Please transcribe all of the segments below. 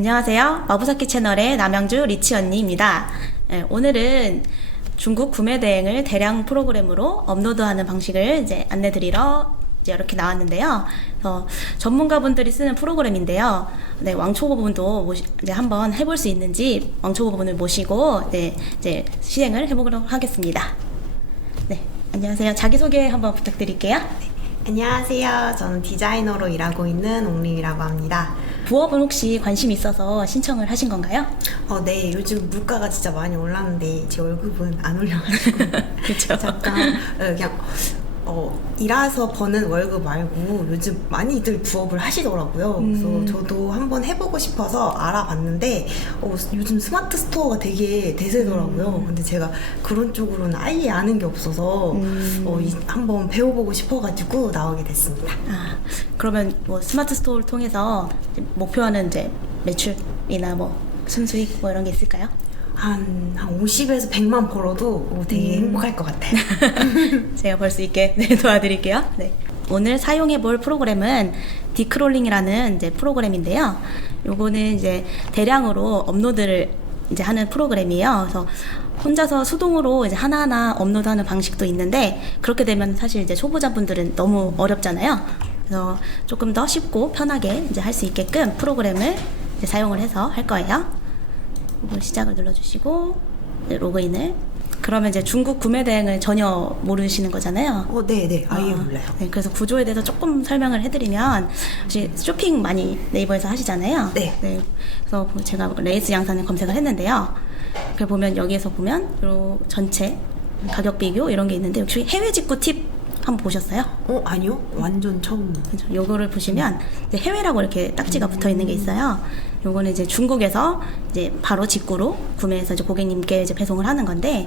안녕하세요. 마부사키 채널의 남양주 리치 언니입니다. 오늘은 중국 구매 대행을 대량 프로그램으로 업로드하는 방식을 이제 안내드리러 이렇게 나왔는데요. 그래서 전문가분들이 쓰는 프로그램인데요. 네, 왕초보분도 이제 한번 해볼 수 있는지 왕초보분을 모시고 이제 시행을 해보도록 하겠습니다. 네, 안녕하세요. 자기소개 한번 부탁드릴게요. 네. 안녕하세요. 저는 디자이너로 일하고 있는 옹림이라고 합니다. 부업은 혹시 관심 있어서 신청을 하신 건가요? 네. 요즘 물가가 진짜 많이 올랐는데 제 월급은 안 올려가지고 그렇죠. 잠깐 그냥 일해서 버는 월급 말고 요즘 많이들 부업을 하시더라고요. 그래서 저도 한번 해보고 싶어서 알아봤는데 요즘 스마트 스토어가 되게 대세더라고요. 근데 제가 그런 쪽으로는 아예 아는 게 없어서 한번 배워보고 싶어가지고 나오게 됐습니다. 그러면 뭐 스마트 스토어를 통해서 목표하는 이제 매출이나 뭐 순수익 뭐 이런 게 있을까요? 한 50에서 100만 벌어도 되게 행복할 것 같아요. 제가 벌 수 있게 도와드릴게요. 네. 오늘 사용해 볼 프로그램은 디크롤링이라는 이제 프로그램인데요. 요거는 이제 대량으로 업로드를 이제 하는 프로그램이에요. 그래서 혼자서 수동으로 이제 하나하나 업로드하는 방식도 있는데 그렇게 되면 사실 이제 초보자분들은 너무 어렵잖아요. 그래서 조금 더 쉽고 편하게 이제 할 수 있게끔 프로그램을 이제 사용을 해서 할 거예요. 시작을 눌러주시고 로그인을. 그러면 이제 중국 구매 대행을 전혀 모르시는 거잖아요. 네네. 아예 몰라요. 네, 그래서 구조에 대해서 조금 설명을 해드리면 혹시 쇼핑 많이 네이버에서 하시잖아요. 네. 그래서 제가 레이스 양산을 검색을 했는데요. 그걸 보면 여기에서 보면 요 전체 가격 비교 이런 게 있는데 혹시 해외 직구 팁 한번 보셨어요? 아니요. 완전 처음. 요거를 보시면 이제 해외라고 이렇게 딱지가 붙어 있는 게 있어요. 요거는 이제 중국에서 이제 바로 직구로 구매해서 이제 고객님께 이제 배송을 하는 건데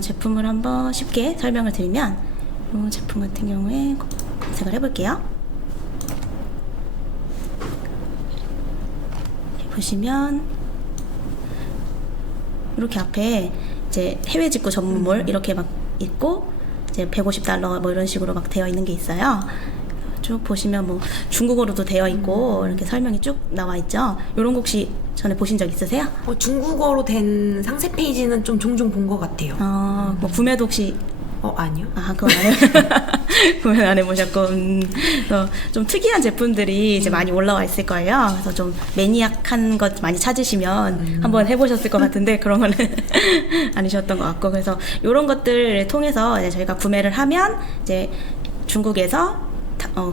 제품을 한번 쉽게 설명을 드리면 이 제품 같은 경우에 검색을 해볼게요. 보시면 이렇게 앞에 이제 해외 직구 전문몰 이렇게 막 있고 이제 $150 뭐 이런 식으로 막 되어 있는 게 있어요. 쭉 보시면 뭐 중국어로도 되어 있고 이렇게 설명이 쭉 나와 있죠. 이런 거 혹시 전에 보신 적 있으세요? 중국어로 된 상세 페이지는 좀 종종 본 것 같아요. 뭐 구매도 혹시 아니요. 그건 안 해. 구매 안 해보셨고, 좀 특이한 제품들이 이제 많이 올라와 있을 거예요. 그래서 좀 매니악한 것 많이 찾으시면 한번 해보셨을 것 같은데 그런 거는 아니셨던 것 같고, 그래서 이런 것들을 통해서 이제 저희가 구매를 하면 이제 중국에서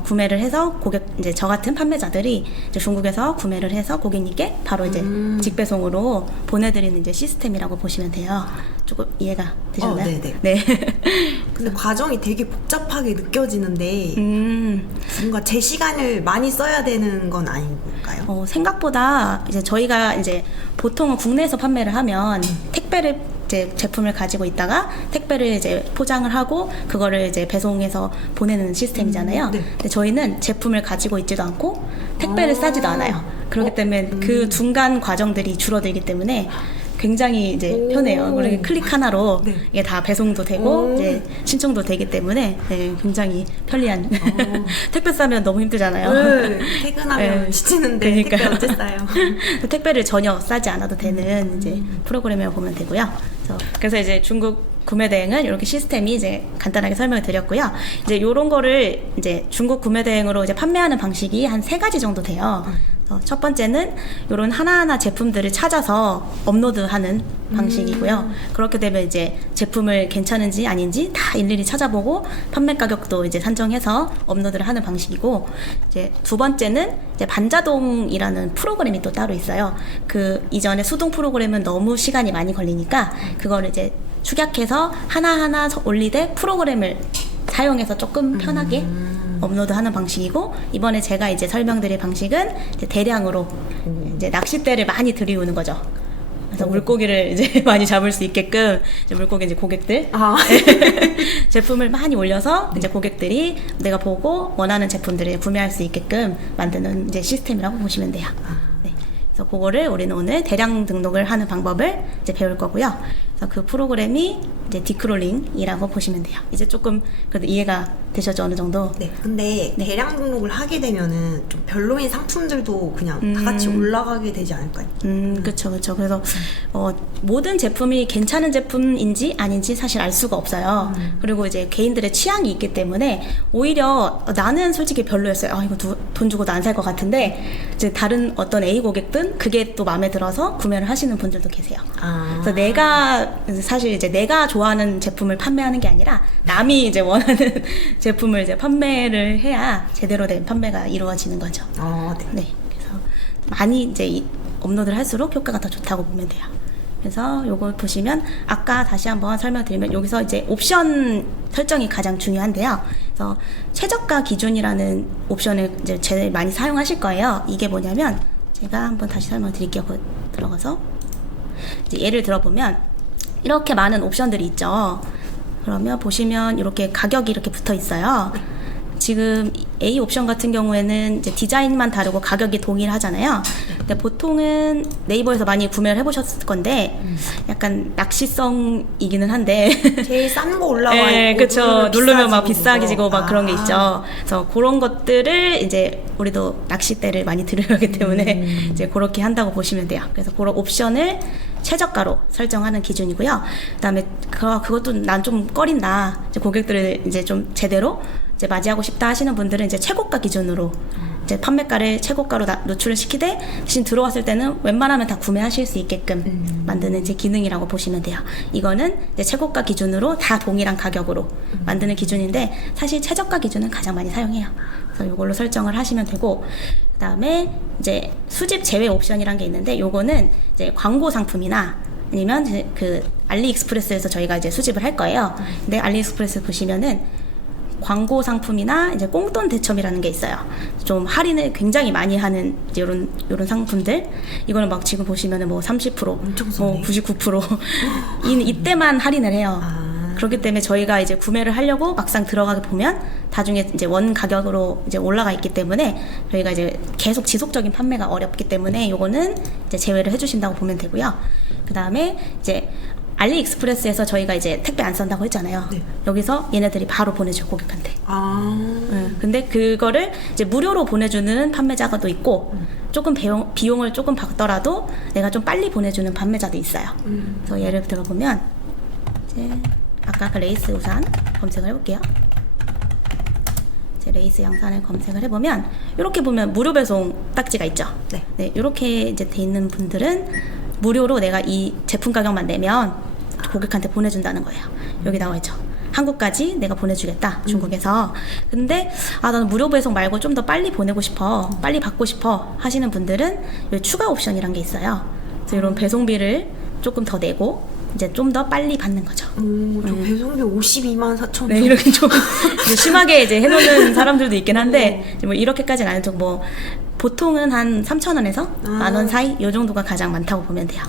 구매를 해서 이제 저 같은 판매자들이 이제 중국에서 구매를 해서 고객님께 바로 이제 직배송으로 보내드리는 이제 시스템이라고 보시면 돼요. 조금 이해가 되셨나요? 네네. 네. 근데 과정이 되게 복잡하게 느껴지는데 뭔가 제 시간을 많이 써야 되는 건 아닌가요? 생각보다 이제 저희가 이제 보통은 국내에서 판매를 하면 택배를 이제 제품을 가지고 있다가 택배를 이제 포장을 하고 그거를 이제 배송해서 보내는 시스템이잖아요. 네. 근데 저희는 제품을 가지고 있지도 않고 택배를 싸지도 않아요. 그렇기 때문에 그 중간 과정들이 줄어들기 때문에 굉장히 이제 편해요. 그리고 클릭 하나로 이게 다 배송도 되고 이제 신청도 되기 때문에 굉장히 편리한. 택배 싸면 너무 힘들잖아요. 네. 퇴근하면 지치는데 택배 언제 싸요? 택배를 전혀 싸지 않아도 되는 이제 프로그램이라고 보면 되고요. 그래서 이제 중국 구매 대행은 이렇게 시스템이 이제 간단하게 설명을 드렸고요. 이제 요런 거를 이제 중국 구매 대행으로 이제 판매하는 방식이 한 3가지 정도 돼요. 첫 번째는 이런 하나하나 제품들을 찾아서 업로드하는 방식이고요. 그렇게 되면 이제 제품을 괜찮은지 아닌지 다 일일이 찾아보고 판매 가격도 이제 산정해서 업로드를 하는 방식이고, 이제 두 번째는 이제 반자동이라는 프로그램이 또 따로 있어요. 그 이전에 수동 프로그램은 너무 시간이 많이 걸리니까 그거를 이제 축약해서 하나하나 올리되 프로그램을 사용해서 조금 편하게 업로드하는 방식이고, 이번에 제가 이제 설명드릴 방식은 이제 대량으로 이제 낚싯대를 많이 들이우는 거죠. 그래서 물고기를 이제 많이 잡을 수 있게끔 이제 물고기 이제 고객들 제품을 많이 올려서 이제 고객들이 내가 보고 원하는 제품들을 구매할 수 있게끔 만드는 이제 시스템이라고 보시면 돼요. 그래서 그거를 우리는 오늘 대량 등록을 하는 방법을 이제 배울 거고요. 그래서 그 프로그램이 이제 디크롤링이라고 보시면 돼요. 이제 조금 그래도 이해가 되셨죠, 어느 정도? 네. 근데 대량 등록을 하게 되면은 좀 별로인 상품들도 그냥 다 같이 올라가게 되지 않을까요? 그쵸. 그래서 모든 제품이 괜찮은 제품인지 아닌지 사실 알 수가 없어요. 그리고 이제 개인들의 취향이 있기 때문에 오히려 나는 솔직히 별로였어요. 아, 이거 돈 주고도 안 살 것 같은데 이제 다른 어떤 A 고객든 그게 또 마음에 들어서 구매를 하시는 분들도 계세요. 그래서 내가 좋아하는 제품을 판매하는 게 아니라 남이 이제 원하는 제품을 이제 판매를 해야 제대로 된 판매가 이루어지는 거죠. 네. 그래서 많이 이제 업로드를 할수록 효과가 더 좋다고 보면 돼요. 그래서 요거 보시면 아까 다시 한번 설명드리면 여기서 이제 옵션 설정이 가장 중요한데요. 그래서 최저가 기준이라는 옵션을 이제 제일 많이 사용하실 거예요. 이게 뭐냐면 제가 한번 다시 설명드릴게요. 들어가서 이제 예를 들어보면 이렇게 많은 옵션들이 있죠. 그러면 보시면 이렇게 가격이 이렇게 붙어 있어요. 지금 A 옵션 같은 경우에는 이제 디자인만 다르고 가격이 동일하잖아요. 근데 보통은 네이버에서 많이 구매를 해보셨을 건데 약간 낚시성이기는 한데 제일 싼 거 올라와 있고 네, 그쵸. 누르면 막 비싸지고 막 아. 그런 게 있죠. 그래서 그런 것들을 이제 우리도 낚싯대를 많이 들여오기 때문에 이제 그렇게 한다고 보시면 돼요. 그래서 그런 옵션을 최저가로 설정하는 기준이고요. 그다음에 그것도 난 좀 꺼린다. 이제 고객들을 이제 좀 제대로 이제 맞이하고 싶다 하시는 분들은 이제 최고가 기준으로 이제 판매가를 최고가로 노출을 시키되 대신 들어왔을 때는 웬만하면 다 구매하실 수 있게끔 만드는 이제 기능이라고 보시면 돼요. 이거는 이제 최고가 기준으로 다 동일한 가격으로 만드는 기준인데 사실 최저가 기준은 가장 많이 사용해요. 그래서 이걸로 설정을 하시면 되고 그다음에 이제 수집 제외 옵션이란 게 있는데 요거는 이제 광고 상품이나 아니면 이제 그 알리익스프레스에서 저희가 이제 수집을 할 거예요. 근데 알리익스프레스 보시면은 광고 상품이나 이제 꽁돈 대첩이라는 게 있어요. 좀 할인을 굉장히 많이 하는 이런 상품들. 이거는 막 지금 보시면은 뭐 30%, 엄청 뭐 99% 이때만 할인을 해요. 그렇기 때문에 저희가 이제 구매를 하려고 막상 들어가게 보면 나중에 이제 원 가격으로 이제 올라가 있기 때문에 저희가 이제 계속 지속적인 판매가 어렵기 때문에 요거는 이제 제외를 해주신다고 보면 되고요. 그 다음에 이제 알리익스프레스에서 저희가 이제 택배 안 쏜다고 했잖아요. 네. 여기서 얘네들이 바로 보내줘 고객한테. 네. 근데 그거를 이제 무료로 보내주는 판매자가 또 있고 조금 비용을 조금 받더라도 내가 좀 빨리 보내주는 판매자도 있어요. 그래서 예를 들어보면 이제 아까 그 레이스 우산 검색을 해볼게요. 이제 레이스 양산을 검색을 해보면 이렇게 보면 무료 배송 딱지가 있죠. 네, 이렇게 이제 돼 있는 분들은 무료로 내가 이 제품 가격만 내면 고객한테 보내준다는 거예요. 여기 나와 있죠. 한국까지 내가 보내주겠다, 중국에서. 근데 나는 무료 배송 말고 좀 더 빨리 보내고 싶어, 빨리 받고 싶어 하시는 분들은 여기 추가 옵션이란 게 있어요. 그래서 이런 배송비를 조금 더 내고 이제 좀 더 빨리 받는 거죠. 저 배송비 52만 4천. 네, 이렇게 좀 이제 심하게 이제 해놓는 사람들도 있긴 한데 이제 뭐 이렇게까지는 안 해도 뭐 보통은 한 3,000원에서 10,000원 사이 이 정도가 가장 많다고 보면 돼요.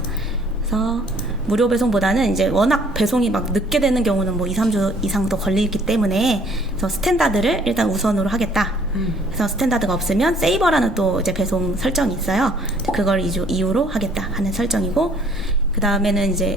그래서 무료 배송보다는 이제 워낙 배송이 막 늦게 되는 경우는 뭐 2, 3주 이상도 걸리기 때문에 그래서 스탠다드를 일단 우선으로 하겠다. 그래서 스탠다드가 없으면 세이버라는 또 이제 배송 설정이 있어요. 그걸 이유로 하겠다 하는 설정이고 그 다음에는 이제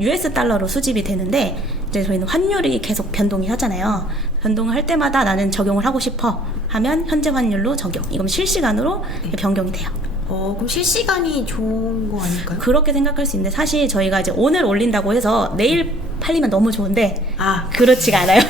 US 달러로 수집이 되는데 이제 저희는 환율이 계속 변동이 하잖아요. 변동을 할 때마다 나는 적용을 하고 싶어 하면 현재 환율로 적용. 이건 실시간으로 변경이 돼요. 그럼 실시간이 좋은 거 아닐까요? 그렇게 생각할 수 있는데 사실 저희가 이제 오늘 올린다고 해서 내일 팔리면 너무 좋은데 그렇지가 않아요.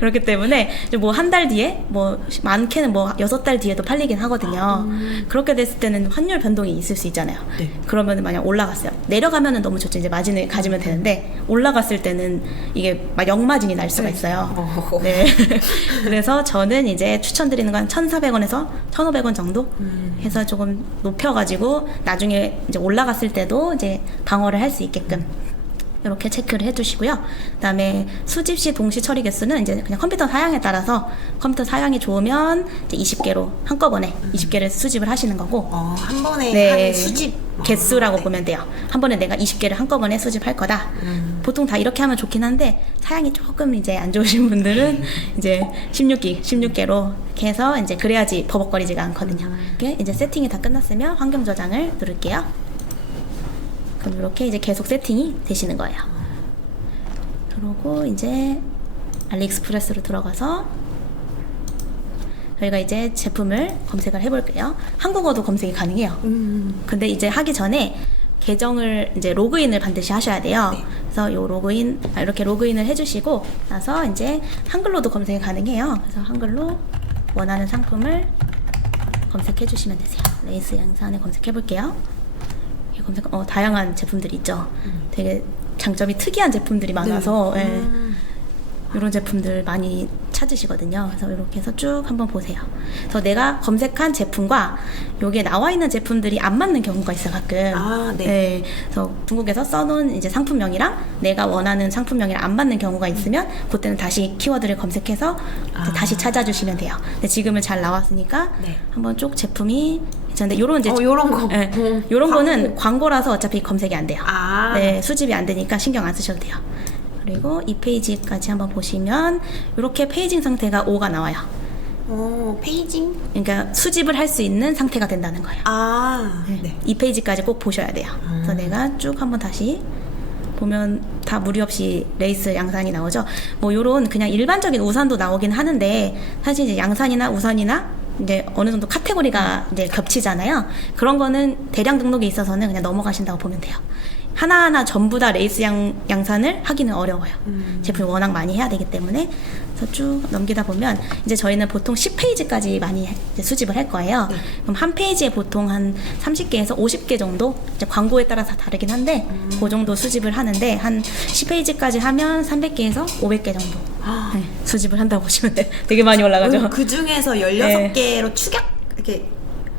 그렇기 때문에 뭐 한 달 뒤에 뭐 많게는 뭐 6달 뒤에도 팔리긴 하거든요. 그렇게 됐을 때는 환율 변동이 있을 수 있잖아요. 네. 그러면 만약 올라갔어요. 내려가면은 너무 좋죠. 이제 마진을 가지면 되는데 올라갔을 때는 이게 막 역마진이 날 수가 있어요. 네. 그래서 저는 이제 추천드리는 건 1,400원에서 1,500원 정도 해서 조금 높여가지고 나중에 이제 올라갔을 때도 이제 방어를 할 수 있게끔 이렇게 체크를 해주시고요. 그다음에 수집 시 동시 처리 개수는 이제 그냥 컴퓨터 사양에 따라서 컴퓨터 사양이 좋으면 이제 20개로 한꺼번에 20개를 수집을 하시는 거고 한 번에 하는 수집 개수라고 보면 돼요. 한 번에 내가 20개를 한꺼번에 수집할 거다. 보통 다 이렇게 하면 좋긴 한데 사양이 조금 이제 안 좋으신 분들은 이제 16개로 이렇게 해서 이제 그래야지 버벅거리지가 않거든요. 이렇게 이제 세팅이 다 끝났으면 환경 저장을 누를게요. 그럼 이렇게 이제 계속 세팅이 되시는 거예요. 그러고 이제 알리익스프레스로 들어가서 저희가 이제 제품을 검색을 해볼게요. 한국어도 검색이 가능해요. 근데 이제 하기 전에 계정을 이제 로그인을 반드시 하셔야 돼요. 네. 그래서 요 로그인 이렇게 로그인을 해주시고 나서 이제 한글로도 검색이 가능해요. 그래서 한글로 원하는 상품을 검색해 주시면 되세요. 레이스 양산에 검색해 볼게요. 검색 다양한 제품들이 있죠. 되게 장점이 특이한 제품들이 많아서 예, 이런 제품들 많이 찾으시거든요. 그래서 이렇게 해서 쭉 한번 보세요. 그래서 내가 검색한 제품과 여기에 나와 있는 제품들이 안 맞는 경우가 있어요, 가끔. 아, 네. 네. 그래서 중국에서 써놓은 이제 상품명이랑 내가 원하는 상품명이랑 안 맞는 경우가 있으면 그때는 다시 키워드를 검색해서 이제 다시 찾아주시면 돼요. 근데 지금은 잘 나왔으니까 네. 한번 쭉 제품이 괜찮은데 요런 이제 요런 거. 네, 요런 거는 광고라서 어차피 검색이 안 돼요. 아. 네, 수집이 안 되니까 신경 안 쓰셔도 돼요. 그리고 이 페이지까지 한번 보시면 이렇게 페이징 상태가 5가 나와요. 페이징? 그러니까 수집을 할 수 있는 상태가 된다는 거예요. 아, 네. 네. 이 페이지까지 꼭 보셔야 돼요. 그래서 내가 쭉 한번 다시 보면 다 무리 없이 레이스 양산이 나오죠. 뭐 요런 그냥 일반적인 우산도 나오긴 하는데 사실 이제 양산이나 우산이나 이제 어느 정도 카테고리가 이제 겹치잖아요. 그런 거는 대량 등록에 있어서는 그냥 넘어가신다고 보면 돼요. 하나하나 전부 다 레이스 양산을 하기는 어려워요. 제품이 워낙 많이 해야 되기 때문에. 그래서 쭉 넘기다 보면 이제 저희는 보통 10페이지까지 많이 이제 수집을 할 거예요. 네. 그럼 한 페이지에 보통 한 30개에서 50개 정도, 이제 광고에 따라서 다르긴 한데 그 정도 수집을 하는데 한 10페이지까지 하면 300개에서 500개 정도 네, 수집을 한다고 보시면 돼요. 되게 많이 올라가죠. 그 중에서 16개로 추격 이렇게.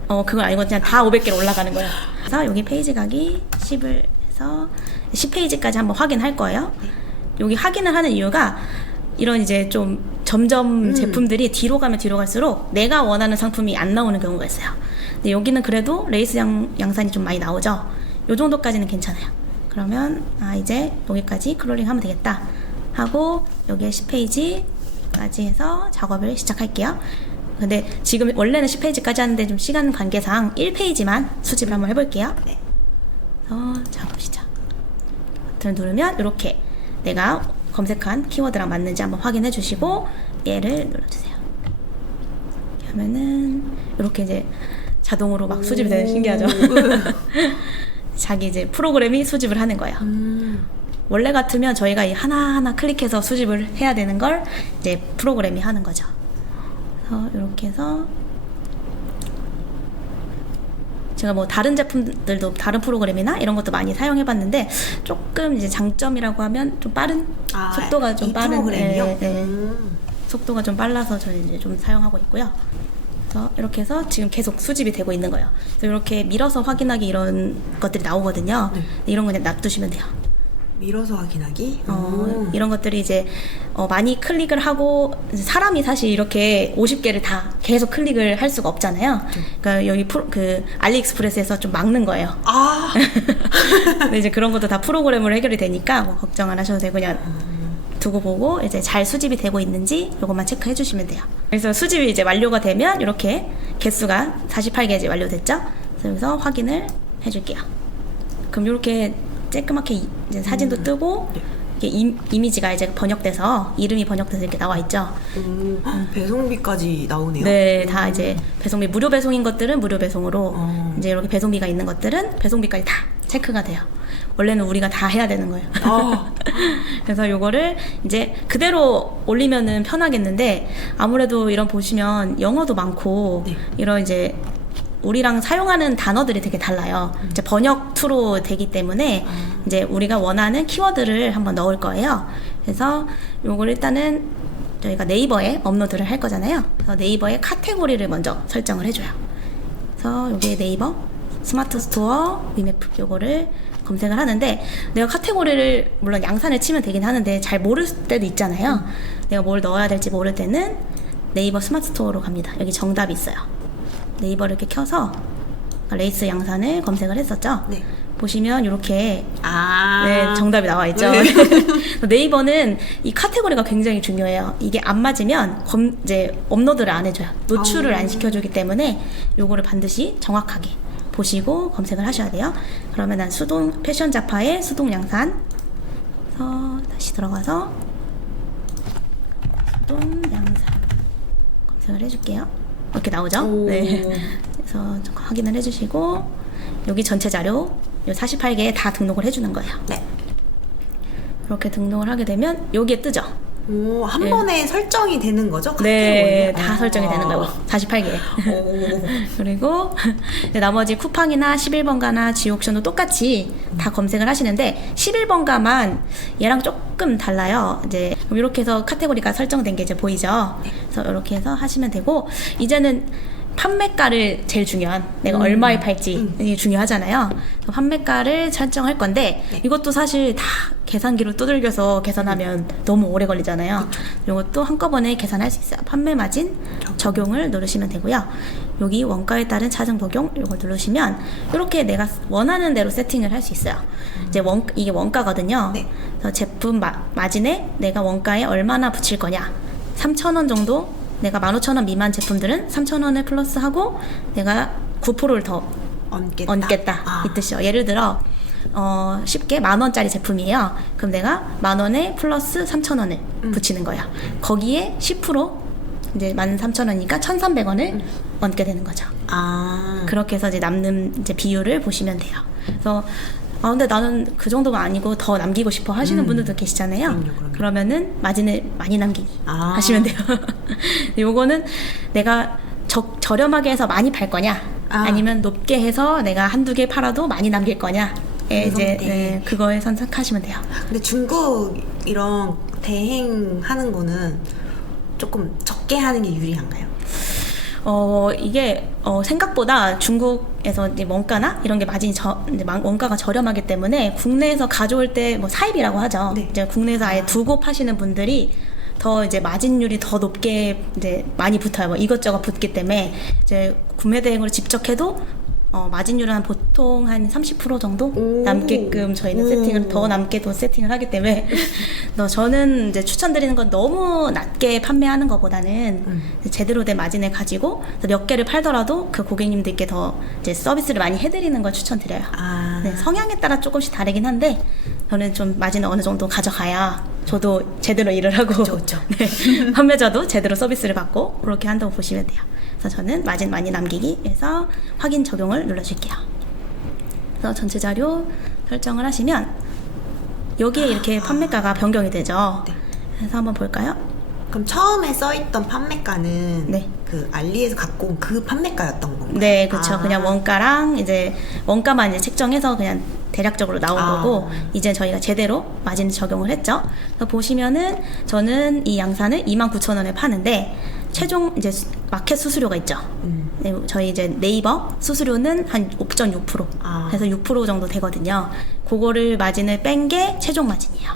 그건 아니고 그냥 다 500개로 올라가는 거예요. 그래서 여기 페이지 가기 10을 해서 10페이지까지 한번 확인할 거예요. 여기 확인을 하는 이유가 이런 이제 좀 점점 제품들이 뒤로 가면 뒤로 갈수록 내가 원하는 상품이 안 나오는 경우가 있어요. 근데 여기는 그래도 레이스 양산이 좀 많이 나오죠. 요 정도까지는 괜찮아요. 그러면 이제 여기까지 크롤링 하면 되겠다 하고 여기에 10페이지까지 해서 작업을 시작할게요. 근데 지금 원래는 10페이지까지 하는데 좀 시간 관계상 1페이지만 수집을 한번 해볼게요. 네. 작업 시작 버튼을 누르면 이렇게 내가 검색한 키워드랑 맞는지 한번 확인해 주시고 얘를 눌러주세요. 이렇게 하면은 이렇게 이제 자동으로 막 수집이 되는 신기하죠? 자기 이제 프로그램이 수집을 하는 거예요. 원래 같으면 저희가 이 하나하나 클릭해서 수집을 해야 되는 걸 이제 프로그램이 하는 거죠. 그래서 이렇게 해서 제가 뭐 다른 제품들도 다른 프로그램이나 이런 것도 많이 사용해봤는데 조금 이제 장점이라고 하면 좀 빠른 속도가 좀 빠른 프로그램이요? 속도가 좀 빨라서 저는 이제 좀 사용하고 있고요. 그래서 이렇게 해서 지금 계속 수집이 되고 있는 거예요. 그래서 이렇게 밀어서 확인하기 이런 것들이 나오거든요. 네. 이런 거 그냥 놔두시면 돼요. 밀어서 확인하기? 이런 것들이 이제 많이 클릭을 하고 사람이 사실 이렇게 50개를 다 계속 클릭을 할 수가 없잖아요. 그러니까 여기 그 알리익스프레스에서 좀 막는 거예요. 근데 이제 그런 것도 다 프로그램으로 해결이 되니까 뭐 걱정 안 하셔도 되고 그냥 두고 보고 이제 잘 수집이 되고 있는지 이것만 체크해 주시면 돼요. 그래서 수집이 이제 완료가 되면 이렇게 개수가 48개 이제 완료됐죠? 그래서 여기서 확인을 해줄게요. 그럼 이렇게 쬐끄맣게 이제 사진도 뜨고 이게 이미지가 이제 번역돼서 이름이 번역돼서 이렇게 나와 있죠. 배송비까지 나오네요. 네, 다 이제 배송비 무료 배송인 것들은 무료 배송으로 이제 이렇게 배송비가 있는 것들은 배송비까지 다 체크가 돼요. 원래는 우리가 다 해야 되는 거예요. 그래서 요거를 이제 그대로 올리면은 편하겠는데 아무래도 이런 보시면 영어도 많고 네. 이런 이제 우리랑 사용하는 단어들이 되게 달라요. 이제 번역 툴로 되기 때문에 이제 우리가 원하는 키워드를 한번 넣을 거예요. 그래서 요걸 일단은 저희가 네이버에 업로드를 할 거잖아요. 그래서 네이버에 카테고리를 먼저 설정을 해줘요. 그래서 여기에 네이버 스마트 스토어 위맵 요거를 검색을 하는데 내가 카테고리를 물론 양산을 치면 되긴 하는데 잘 모를 때도 있잖아요. 내가 뭘 넣어야 될지 모를 때는 네이버 스마트 스토어로 갑니다. 여기 정답이 있어요. 네이버를 이렇게 켜서 레이스 양산을 검색을 했었죠. 네. 보시면 이렇게 네, 정답이 나와 있죠. 네. 네이버는 이 카테고리가 굉장히 중요해요. 이게 안 맞으면 이제 업로드를 안 해줘요. 노출을 안 시켜주기 때문에 요거를 반드시 정확하게 보시고 검색을 하셔야 돼요. 그러면 난 수동 패션 잡화의 수동 양산. 그래서 다시 들어가서 수동 양산 검색을 해줄게요. 이렇게 나오죠? 네. 그래서 확인을 해주시고 여기 전체 자료 요 48개 다 등록을 해주는 거예요. 네. 이렇게 등록을 하게 되면 여기에 뜨죠? 오, 한 번에 설정이 되는 거죠? 네, 카테고리에? 다 설정이 되는 거예요. 48개. 그리고 나머지 쿠팡이나 11번가나 지옥션도 똑같이 다 검색을 하시는데 11번가만 얘랑 조금 달라요. 이제 이렇게 해서 카테고리가 설정된 게 이제 보이죠? 그래서 이렇게 해서 하시면 되고 이제는 판매가를 제일 중요한 내가 얼마에 팔지 이게 중요하잖아요. 판매가를 설정할 건데 이것도 사실 다 계산기로 두들겨서 계산하면 너무 오래 걸리잖아요. 이것도 한꺼번에 계산할 수 있어요. 판매 마진 적용을 누르시면 되고요. 여기 원가에 따른 차등 적용 이걸 누르시면 이렇게 내가 원하는 대로 세팅을 할 수 있어요. 이제 이게 원가거든요. 네. 그래서 제품 마진에 내가 원가에 얼마나 붙일 거냐 3,000원 정도 내가 15,000원 미만 제품들은 3,000원을 플러스하고 내가 9%를 더 얹겠다 이 뜻이요. 예를 들어 쉽게 10,000원짜리 제품이에요. 그럼 내가 10,000원에 플러스 3,000원을 붙이는 거예요. 거기에 10% 이제 13,000원이니까 1,300원을 얹게 되는 거죠. 그렇게 해서 이제 남는 이제 비율을 보시면 돼요. 그래서 근데 나는 그 정도가 아니고 더 남기고 싶어 하시는 분들도 계시잖아요. 그럼요. 그러면은 마진을 많이 남기기 하시면 돼요. 요거는 내가 저렴하게 해서 많이 팔 거냐 아니면 높게 해서 내가 한두 개 팔아도 많이 남길 거냐 이제 그거에 선택하시면 돼요. 근데 중국 이런 대행하는 거는 조금 적게 하는 게 유리한가요? 이게 생각보다 중국에서 이제 원가나 이런 게 마진이 이제 원가가 저렴하기 때문에 국내에서 가져올 때 뭐 사입이라고 하죠. 네. 이제 국내에서 아예 두고 파시는 분들이 더 이제 마진율이 더 높게 이제 많이 붙어요. 뭐 이것저것 붙기 때문에 이제 구매 대행으로 직접 해도 마진율은 보통 한 30% 정도 남게끔 저희는 세팅을 더 남게도 세팅을 하기 때문에 저는 이제 추천드리는 건 너무 낮게 판매하는 것보다는 제대로 된 마진을 가지고 몇 개를 팔더라도 그 고객님들께 더 이제 서비스를 많이 해드리는 걸 추천드려요. 네, 성향에 따라 조금씩 다르긴 한데 저는 좀 마진을 어느 정도 가져가야 저도 제대로 일을 하고 그쵸. 네, 판매자도 제대로 서비스를 받고 그렇게 한다고 보시면 돼요. 그래서 저는 마진 많이 남기기 해서 확인 적용을 눌러줄게요. 그래서 전체 자료 설정을 하시면 여기에 이렇게 판매가가 변경이 되죠. 네. 그래서 한번 볼까요? 그럼 처음에 써있던 판매가는 네. 그 알리에서 갖고 온 그 판매가였던 건가요? 네, 그렇죠. 그냥 원가랑 이제 원가만 이제 책정해서 그냥 대략적으로 나온 거고 이제 저희가 제대로 마진 적용을 했죠. 그래서 보시면은 저는 이 양산을 29,000원에 파는데 최종 이제 마켓 수수료가 있죠. 네, 저희 이제 네이버 수수료는 한 5.6% 해서 6% 정도 되거든요. 그거를 마진을 뺀 게 최종 마진이에요.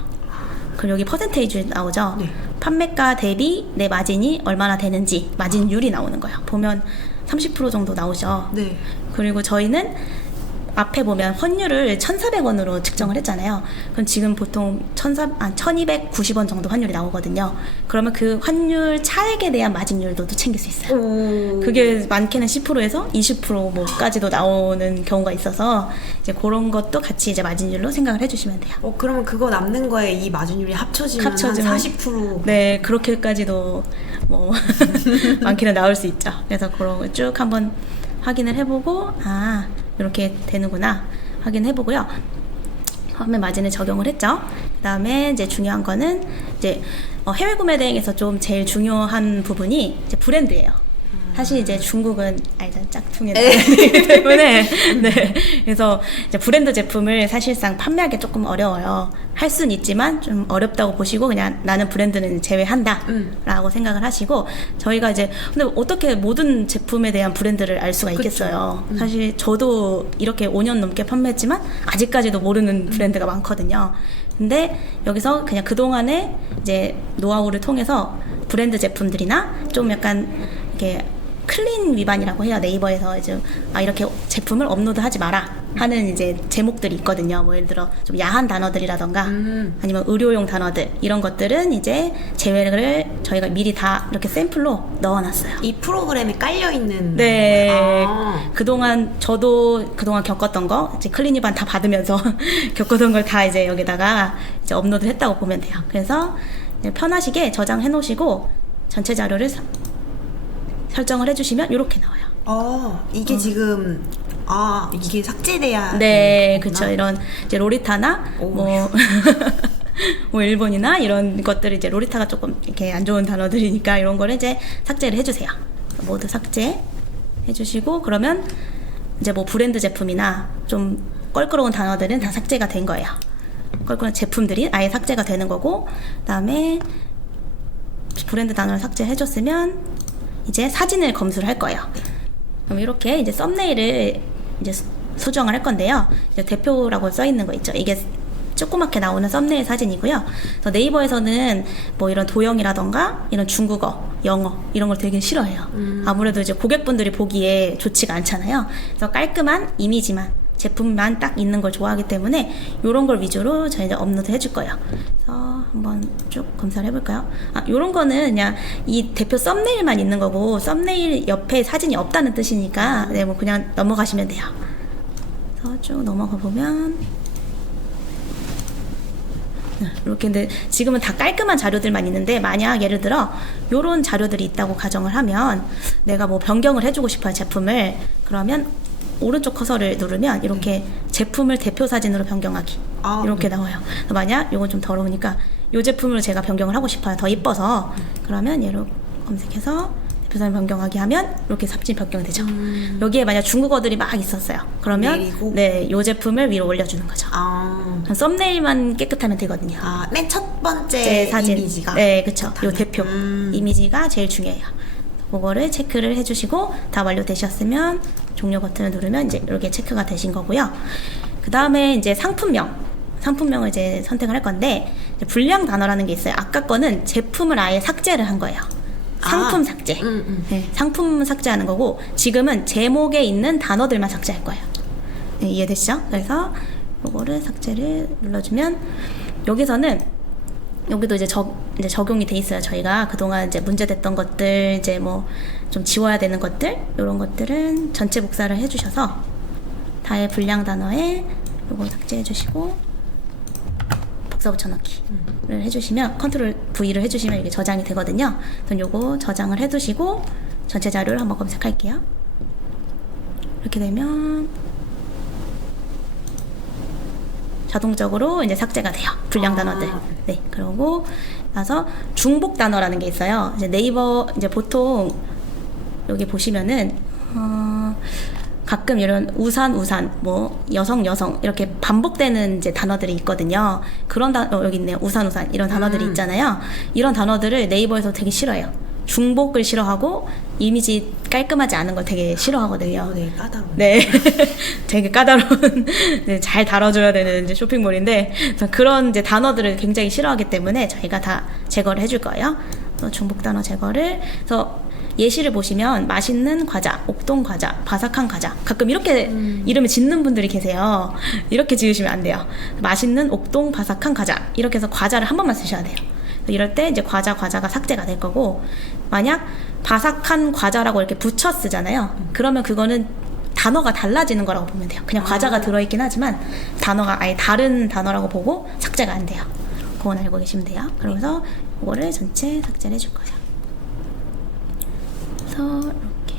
그리고 여기 퍼센테이지 나오죠. 네. 판매가 대비 내 마진이 얼마나 되는지 마진율이 나오는 거예요. 보면 30% 정도 나오죠. 네. 그리고 저희는 앞에 보면 환율을 1,400원으로 측정을 했잖아요. 그럼 지금 보통 1,290원 정도 환율이 나오거든요. 그러면 그 환율 차액에 대한 마진율도 또 챙길 수 있어요. 그게 많게는 10%에서 20% 뭐까지도 나오는 경우가 있어서 이제 그런 것도 같이 이제 마진율로 생각을 해주시면 돼요. 그러면 그거 남는 거에 이 마진율이 합쳐지면 한 40%? 네, 그렇게까지도 뭐 많게는 나올 수 있죠. 그래서 그런 거 쭉 한번 확인을 해보고 이렇게 되는구나 확인해보고요. 판매 마진을 적용을 했죠. 그 다음에 이제 중요한 거는 이제 해외 구매 대행에서 좀 제일 중요한 부분이 이제 브랜드예요. 사실 이제 중국은 알죠, 짝퉁의 나라이기 때문에 네, 그래서 이제 브랜드 제품을 사실상 판매하기 조금 어려워요. 할 수는 있지만 좀 어렵다고 보시고 그냥 나는 브랜드는 제외한다라고 생각을 하시고 저희가 이제 근데 어떻게 모든 제품에 대한 브랜드를 알 수가 있겠어요. 사실 저도 이렇게 5년 넘게 판매했지만 아직까지도 모르는 브랜드가 많거든요. 근데 여기서 그냥 그동안에 이제 노하우를 통해서 브랜드 제품들이나 좀 약간 이렇게 클린 위반이라고 해요. 네이버에서 이제 이렇게 제품을 업로드하지 마라 하는 이제 제목들이 있거든요. 뭐 예를 들어 좀 야한 단어들이라던가 아니면 의료용 단어들 이런 것들은 이제 제외를 저희가 미리 다 이렇게 샘플로 넣어놨어요. 이 프로그램에 깔려 있는. 네. 아. 저도 그동안 겪었던 거, 이제 클리니반 다 받으면서 겪었던 걸 다 이제 여기다가 이제 업로드를 했다고 보면 돼요. 그래서 이제 편하시게 저장해 놓으시고 전체 자료를 설정을 해주시면 이렇게 나와요. 이게 지금 이게 삭제돼야. 네, 되는 그쵸. 거구나. 이런 이제 로리타나 오. 뭐 일본이나 이런 것들을 이제 로리타가 조금 이렇게 안 좋은 단어들이니까 이런 거를 이제 삭제를 해주세요. 모두 삭제 해주시고 그러면 이제 뭐 브랜드 제품이나 좀 껄끄러운 단어들은 다 삭제가 된 거예요. 껄끄러운 제품들이 아예 삭제가 되는 거고, 그다음에 브랜드 단어를 삭제해줬으면 이제 사진을 검수를 할 거예요. 그럼 이렇게 이제 썸네일을 이제 수정을 할 건데요. 이제 대표라고 써 있는 거 있죠. 이게 조그맣게 나오는 썸네일 사진이고요. 그래서 네이버에서는 뭐 이런 도형이라던가 이런 중국어, 영어 이런 걸 되게 싫어해요. 아무래도 이제 고객분들이 보기에 좋지가 않잖아요. 그래서 깔끔한 이미지만 제품만 딱 있는 걸 좋아하기 때문에 이런 걸 위주로 저희 이제 업로드 해줄 거예요. 그래서 한번 쭉 검사를 해볼까요? 이런 거는 그냥 이 대표 썸네일만 있는 거고 썸네일 옆에 사진이 없다는 뜻이니까 네, 뭐 그냥 넘어가시면 돼요. 그래서 쭉 넘어가 보면 이렇게. 근데 지금은 다 깔끔한 자료들만 있는데 만약 예를 들어 요런 자료들이 있다고 가정을 하면 내가 뭐 변경을 해주고 싶어요, 제품을. 그러면 오른쪽 커서를 누르면 이렇게 제품을 대표 사진으로 변경하기 이렇게 나와요. 만약 요건 좀 더러우니까 요 제품을 제가 변경을 하고 싶어요, 더 이뻐서. 그러면 얘로 검색해서 대표 사진 변경하기 하면 이렇게 사진 변경이 되죠. 여기에 만약 중국어들이 막 있었어요. 그러면 내리고? 네, 요 제품을 위로 올려주는 거죠. 썸네일만 깨끗하면 되거든요. 맨 첫 번째 제 사진. 이미지가. 네, 그쵸. 요 좋다면. 대표 이미지가 제일 중요해요. 그거를 체크를 해주시고 다 완료되셨으면 종료 버튼을 누르면 이제 이렇게 체크가 되신 거고요. 그 다음에 이제 상품명을 이제 선택을 할 건데 이제 불량 단어라는 게 있어요. 아까 거는 제품을 아예 삭제를 한 거예요. 상품 삭제. 네, 상품 삭제하는 거고 지금은 제목에 있는 단어들만 삭제할 거예요. 네, 이해되시죠? 그래서 요거를 삭제를 눌러주면 여기도 이제 적용이 돼 있어요. 저희가 그동안 이제 문제됐던 것들, 이제 뭐 좀 지워야 되는 것들, 이런 것들은 전체 복사를 해주셔서 다의 불량 단어에 요거 삭제해 주시고 복사 붙여넣기를 해주시면 컨트롤 V를 해주시면 이게 저장이 되거든요. 그럼 요거 저장을 해두시고 전체 자료를 한번 검색할게요. 이렇게 되면 자동적으로 이제 삭제가 돼요. 불량 단어들. 네. 그러고 나서 중복 단어라는 게 있어요. 이제 네이버 이제 보통 여기 보시면은 가끔 이런 우산 뭐 여성 이렇게 반복되는 이제 단어들이 있거든요. 그런 여기 있네요. 우산 이런 단어들이 있잖아요. 이런 단어들을 네이버에서 되게 싫어해요. 중복을 싫어하고 이미지 깔끔하지 않은 걸 되게 싫어하거든요. 되게 까다로워. 네. 되게 까다로운, 네, 잘 다뤄줘야 되는 이제 쇼핑몰인데, 그런 이제 단어들을 굉장히 싫어하기 때문에 저희가 다 제거를 해줄 거예요. 중복 단어 제거를. 그래서 예시를 보시면 맛있는 과자, 옥동 과자, 바삭한 과자. 가끔 이렇게 이름을 짓는 분들이 계세요. 이렇게 지으시면 안 돼요. 맛있는 옥동 바삭한 과자. 이렇게 해서 과자를 한 번만 쓰셔야 돼요. 이럴 때 이제 과자가 삭제가 될 거고, 만약 바삭한 과자라고 이렇게 붙여 쓰잖아요. 그러면 그거는 단어가 달라지는 거라고 보면 돼요. 그냥 과자가 들어있긴 하지만 단어가 아예 다른 단어라고 보고 삭제가 안 돼요. 그건 알고 계시면 돼요. 그러면서 이거를 전체 삭제를 해줄 거예요. 그래서 이렇게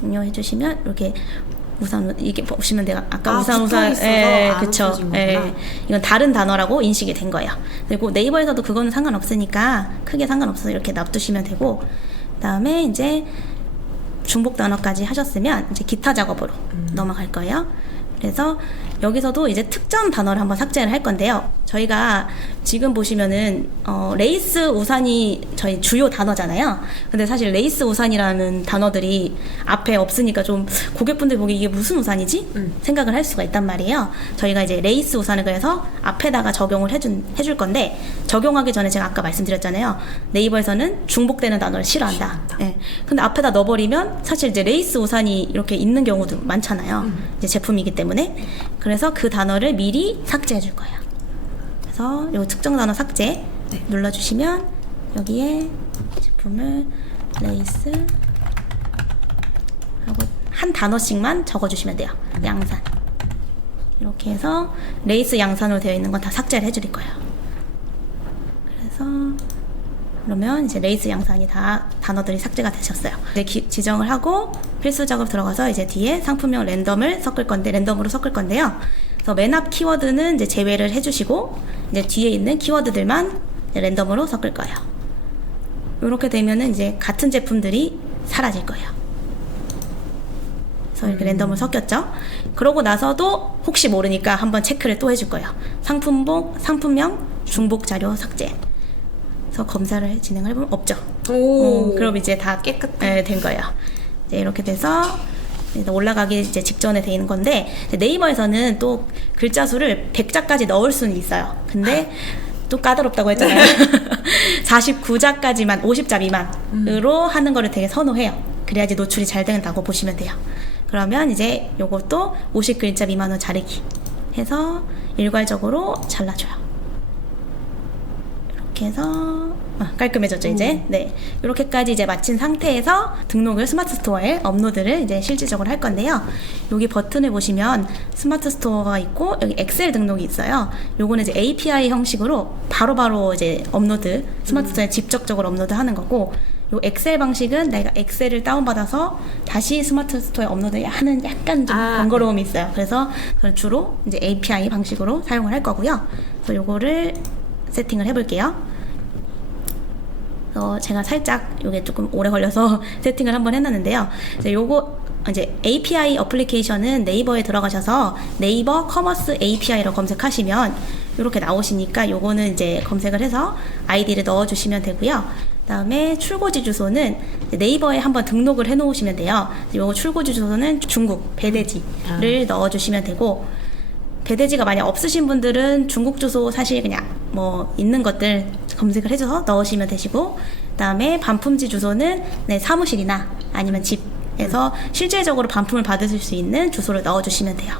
종료해 주시면 이렇게 이게 보시면 돼요. 아까 우산, 예, 그쵸. 예, 이건 다른 단어라고 인식이 된 거예요. 그리고 네이버에서도 그거는 상관없으니까 크게 상관없어서 이렇게 놔두시면 되고, 그다음에 이제 중복 단어까지 하셨으면 이제 기타 작업으로 넘어갈 거예요. 그래서 여기서도 이제 특정 단어를 한번 삭제를 할 건데요. 저희가 지금 보시면은 레이스 우산이 저희 주요 단어잖아요. 근데 사실 레이스 우산이라는 단어들이 앞에 없으니까 좀 고객분들 보기 이게 무슨 우산이지? 생각을 할 수가 있단 말이에요. 저희가 이제 레이스 우산을 그래서 앞에다가 적용을 해줄 건데, 적용하기 전에 제가 아까 말씀드렸잖아요. 네이버에서는 중복되는 단어를 싫어한다. 예. 근데 앞에다 넣어버리면 사실 이제 레이스 우산이 이렇게 있는 경우도 많잖아요. 이제 제품이기 때문에. 그래서 그 단어를 미리 삭제해 줄 거예요. 그래서 요 특정 단어 삭제 눌러주시면 여기에 제품을 레이스 하고 한 단어씩만 적어주시면 돼요. 양산. 이렇게 해서 레이스 양산으로 되어 있는 건 다 삭제를 해드릴 거예요. 그래서 그러면 이제 레이스 양산이 다 단어들이 삭제가 되셨어요. 이제 지정을 하고 필수 작업 들어가서 이제 뒤에 상품명 랜덤을 섞을 건데, 랜덤으로 섞을 건데요. 그래서 맨 앞 키워드는 이제 제외를 해주시고 이제 뒤에 있는 키워드들만 이제 랜덤으로 섞을 거예요. 이렇게 되면은 이제 같은 제품들이 사라질 거예요. 그래서 이렇게 랜덤으로 섞였죠. 그러고 나서도 혹시 모르니까 한번 체크를 또 해줄 거예요. 상품명 중복 자료 삭제. 그래서 검사를 진행을 해보면 없죠. 그럼 이제 다 깨끗 된 거예요. 이제 이렇게 돼서 올라가기 이제 직전에 돼 있는 건데, 네이버에서는 또 글자 수를 100자까지 넣을 수는 있어요. 근데 또 까다롭다고 했잖아요. 49자까지만, 50자 미만으로 하는 거를 되게 선호해요. 그래야지 노출이 잘 된다고 보시면 돼요. 그러면 이제 요것도 50글자 미만으로 자르기 해서 일괄적으로 잘라줘요. 이렇게 해서 깔끔해졌죠 이제. 네, 이렇게까지 이제 마친 상태에서 등록을 스마트 스토어에 업로드를 이제 실질적으로 할 건데요. 여기 버튼을 보시면 스마트 스토어가 있고 여기 엑셀 등록이 있어요. 요거는 이제 API 형식으로 바로바로 이제 업로드, 스마트 스토어에 직접적으로 업로드하는 거고, 요 엑셀 방식은 내가 엑셀을 다운받아서 다시 스마트 스토어에 업로드하는 약간 좀 번거로움이 있어요. 그래서 저는 주로 이제 API 방식으로 사용을 할 거고요. 그래서 요거를 세팅을 해볼게요. 제가 살짝 요게 조금 오래 걸려서 세팅을 한번 해놨는데요. 요거 이제 API 어플리케이션은 네이버에 들어가셔서 네이버 커머스 API로 검색하시면 이렇게 나오시니까 요거는 이제 검색을 해서 아이디를 넣어주시면 되고요. 그다음에 출고지 주소는 네이버에 한번 등록을 해놓으시면 돼요. 요거 출고지 주소는 중국 배대지를 넣어주시면 되고, 배대지가 만약 없으신 분들은 중국 주소 사실 그냥 뭐 있는 것들 검색을 해줘서 넣으시면 되시고, 그다음에 반품지 주소는 사무실이나 아니면 집에서 실질적으로 반품을 받으실 수 있는 주소를 넣어주시면 돼요.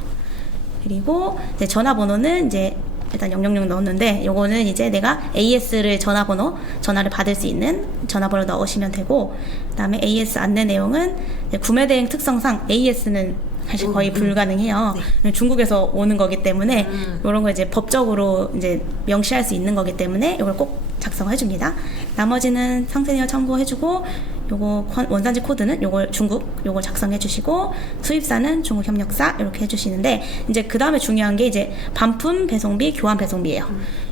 그리고 이제 전화번호는 이제 일단 000 넣었는데, 요거는 이제 내가 AS를 전화를 받을 수 있는 전화번호 넣으시면 되고, 그다음에 AS 안내 내용은 구매 대행 특성상 AS는 사실 거의 불가능해요. 네. 중국에서 오는 거기 때문에 이런 거 이제 법적으로 이제 명시할 수 있는 거기 때문에 이걸 꼭 작성해 줍니다. 나머지는 상세 내용 참고해주고, 요거 원산지 코드는 요걸 중국 요걸 작성해 주시고, 수입사는 중국 협력사 이렇게 해주시는데, 이제 그 다음에 중요한 게 이제 반품 배송비, 교환 배송비예요.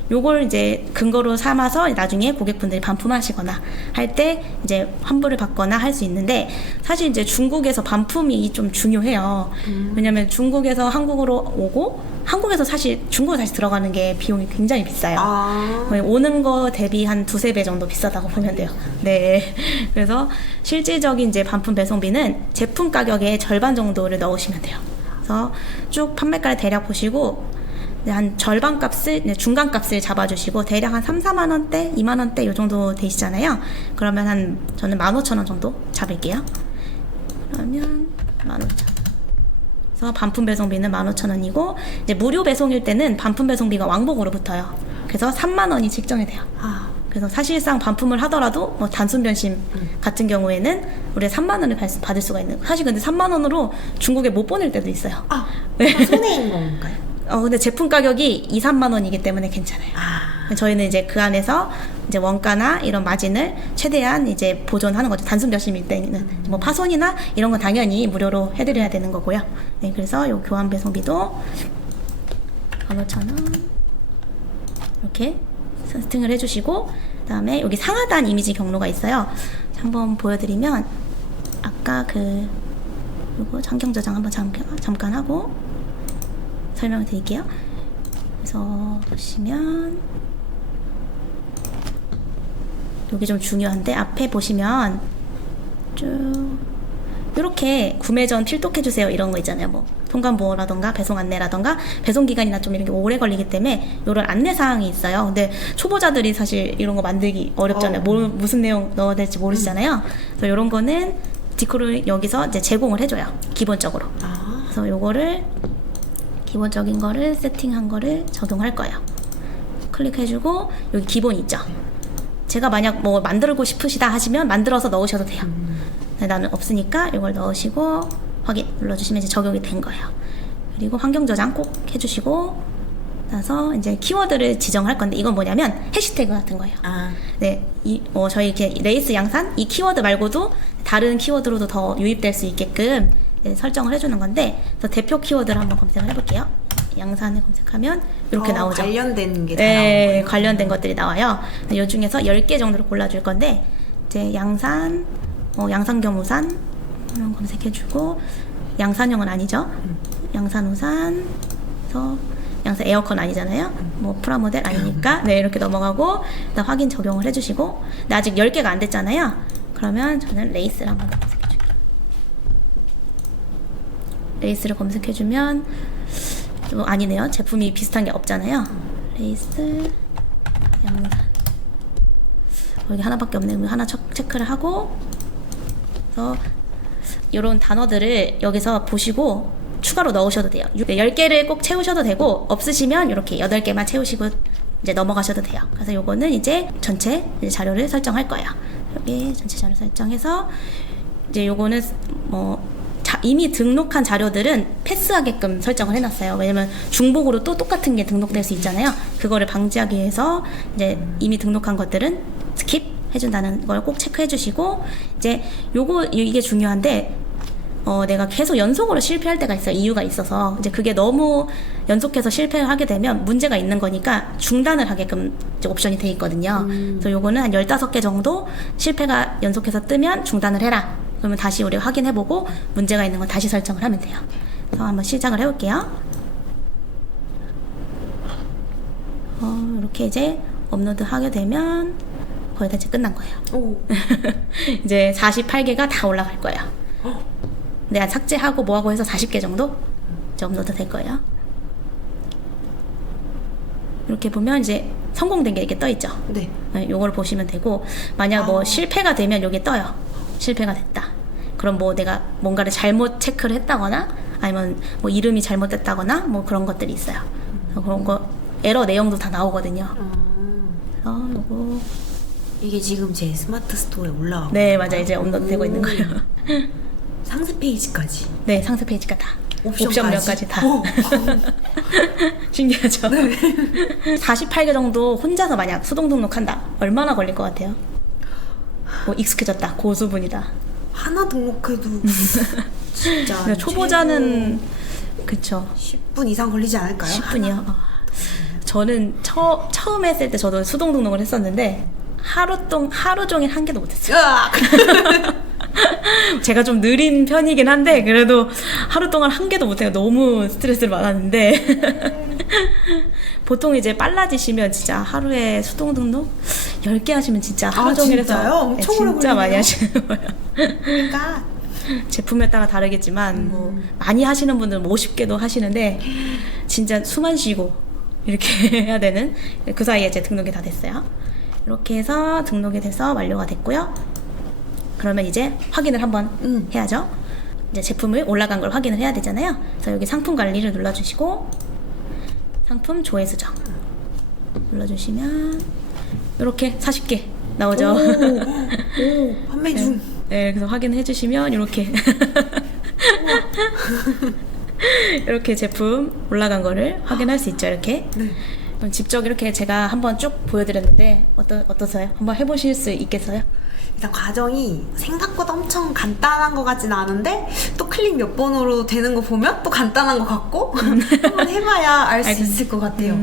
요걸 이제 근거로 삼아서 나중에 고객분들이 반품하시거나 할 때 이제 환불을 받거나 할 수 있는데, 사실 이제 중국에서 반품이 좀 중요해요. 왜냐면 중국에서 한국으로 오고 한국에서 사실 중국으로 다시 들어가는 게 비용이 굉장히 비싸요. 오는 거 대비 한 2-3배 정도 비싸다고 보면 돼요. 네. 그래서 실질적인 이제 반품 배송비는 제품 가격의 절반 정도를 넣으시면 돼요. 그래서 쭉 판매가를 대략 보시고 한 절반 값을, 중간 값을 잡아주시고, 대략 한 3-4만 원대, 2만 원대 요 정도 되시잖아요. 그러면 저는 15,000원 정도 잡을게요. 그러면 15,000원. 그래서 반품 배송비는 15,000원이고, 이제 무료 배송일 때는 반품 배송비가 왕복으로 붙어요. 그래서 3만 원이 책정이 돼요. 그래서 사실상 반품을 하더라도 뭐 단순 변심 같은 경우에는 우리가 3만 원을 받을 수가 있는. 사실 근데 3만 원으로 중국에 못 보낼 때도 있어요. 네. 손해인 건가요? 근데 제품 가격이 2-3만 원이기 때문에 괜찮아요. 저희는 이제 그 안에서 이제 원가나 이런 마진을 최대한 이제 보존하는 거죠. 단순 변심일 때는 뭐 파손이나 이런 건 당연히 무료로 해드려야 되는 거고요. 네, 그래서 요 교환 배송비도 15,000원 이렇게 세팅을 해주시고, 그다음에 여기 상하단 이미지 경로가 있어요. 한번 보여드리면 아까 요거 환경 저장 한번 잠깐 하고 설명드릴게요. 그래서 보시면 여기 좀 중요한데 앞에 보시면 쭉 이렇게 구매 전 필독해주세요 이런 거 있잖아요. 뭐 통관보호라던가 배송 안내라던가 배송 기간이나 좀 이렇게 오래 걸리기 때문에 이런 안내 사항이 있어요. 근데 초보자들이 사실 이런 거 만들기 어렵잖아요. 무슨 내용 넣어야 될지 모르시잖아요. 그래서 이런 거는 디코를 여기서 이제 제공을 해줘요. 기본적으로. 그래서 요거를 기본적인 거를 세팅한 거를 적용할 거예요. 클릭해주고 여기 기본 있죠. 제가 만약 뭐 만들고 싶으시다 하시면 만들어서 넣으셔도 돼요. 나는 없으니까 이걸 넣으시고 확인 눌러주시면 이제 적용이 된 거예요. 그리고 환경 저장 꼭 해주시고 나서 이제 키워드를 지정할 건데 이건 뭐냐면 해시태그 같은 거예요. 네, 저희 이렇게 레이스 양산 이 키워드 말고도 다른 키워드로도 더 유입될 수 있게끔 설정을 해주는 건데 그래서 대표 키워드를 한번 검색을 해볼게요. 양산을 검색하면 이렇게 나오죠. 관련된 게 다 네, 나오는 거예요? 관련된 것들이 나와요. 이 중에서 10개 정도를 골라줄 건데 이제 양산, 양산겸 우산 이런 검색해주고 양산형은 아니죠. 양산 우산, 양산 에어컨 아니잖아요. 뭐 프라모델 아니니까 네 이렇게 넘어가고 일단 확인 적용을 해주시고 근데 아직 10개가 안 됐잖아요. 그러면 저는 레이스를 한번 검색해줄게요. 레이스를 검색해주면 아니네요. 제품이 비슷한 게 없잖아요. 레이스 양산 여기 하나밖에 없네요. 하나 체크를 하고 그래서 이런 단어들을 여기서 보시고 추가로 넣으셔도 돼요. 10개를 꼭 채우셔도 되고 없으시면 이렇게 8개만 채우시고 이제 넘어가셔도 돼요. 그래서 요거는 이제 전체 이제 자료를 설정할 거예요. 여기 전체 자료 설정해서 이제 요거는 이미 등록한 자료들은 패스하게끔 설정을 해놨어요. 왜냐면 중복으로 또 똑같은 게 등록될 수 있잖아요. 그거를 방지하기 위해서 이제 이미 등록한 것들은 스킵 해준다는 걸 꼭 체크해 주시고 이제 이게 중요한데 내가 계속 연속으로 실패할 때가 있어요. 이유가 있어서 이제 그게 너무 연속해서 실패를 하게 되면 문제가 있는 거니까 중단을 하게끔 이제 옵션이 돼 있거든요. 그래서 요거는 한 15개 정도 실패가 연속해서 뜨면 중단을 해라. 그러면 다시 우리가 확인해보고 문제가 있는 건 다시 설정을 하면 돼요. 그래서 한번 시작을 해볼게요. 이렇게 이제 업로드 하게 되면 거의 다 이제 끝난 거예요. 이제 48개가 다 올라갈 거예요. 내가 삭제하고 뭐하고 해서 40개 정도 이제 업로드 될 거예요. 이렇게 보면 이제 성공된 게 이렇게 떠 있죠. 네. 요걸 보시면 되고 만약 뭐 실패가 되면 여기 떠요. 실패가 됐다. 그럼 뭐 내가 뭔가를 잘못 체크를 했다거나 아니면 뭐 이름이 잘못됐다거나 뭐 그런 것들이 있어요. 그런 거 에러 내용도 다 나오거든요. 그래서 요거 이게 지금 제 스마트 스토어에 올라가고 네 맞아 이제 업로드 되고 있는 거예요. 상세 페이지까지 네 상세 페이지가 다 옵션까지. 옵션명까지 다 신기하죠? 네. 48개 정도 혼자서 만약 수동 등록한다 얼마나 걸릴 것 같아요? 뭐 익숙해졌다 고수분이다 하나 등록해도 진짜 초보자는 그쵸 10분 이상 걸리지 않을까요? 10분이요? 저는 처음 했을 때 저도 수동 등록을 했었는데 하루 종일 한 개도 못했어요. 제가 좀 느린 편이긴 한데 그래도 하루 동안 한 개도 못해요. 너무 스트레스를 받았는데 보통 이제 빨라지시면 진짜 하루에 수동 등록 10개 하시면 진짜 하루 종일 해서 진짜요? 엄청 오래 진짜 많이 걸리네요. 하시는 거예요. 그러니까 제품에 따라 다르겠지만 뭐 많이 하시는 분들은 50개도 하시는데 진짜 숨 안 쉬고 이렇게 해야 되는 그 사이에 이제 등록이 다 됐어요. 이렇게 해서 등록이 돼서 완료가 됐고요. 그러면 이제 확인을 한번 해야죠. 이제 제품을 올라간 걸 확인을 해야 되잖아요. 그래서 여기 상품 관리를 눌러주시고 상품 조회 수정 눌러주시면 이렇게 40개 나오죠. 오 판매 중. 네, 그래서 확인해 주시면 이렇게 이렇게 제품 올라간 거를 확인할 수 있죠. 이렇게. 네. 그럼 직접 이렇게 제가 한번 쭉 보여드렸는데 어떠세요? 한번 해보실 수 있겠어요? 일단 과정이 생각보다 엄청 간단한 것 같진 않은데 또 클릭 몇 번으로 되는 거 보면 또 간단한 것 같고 한번 해봐야 알 수 있을 것 같아요.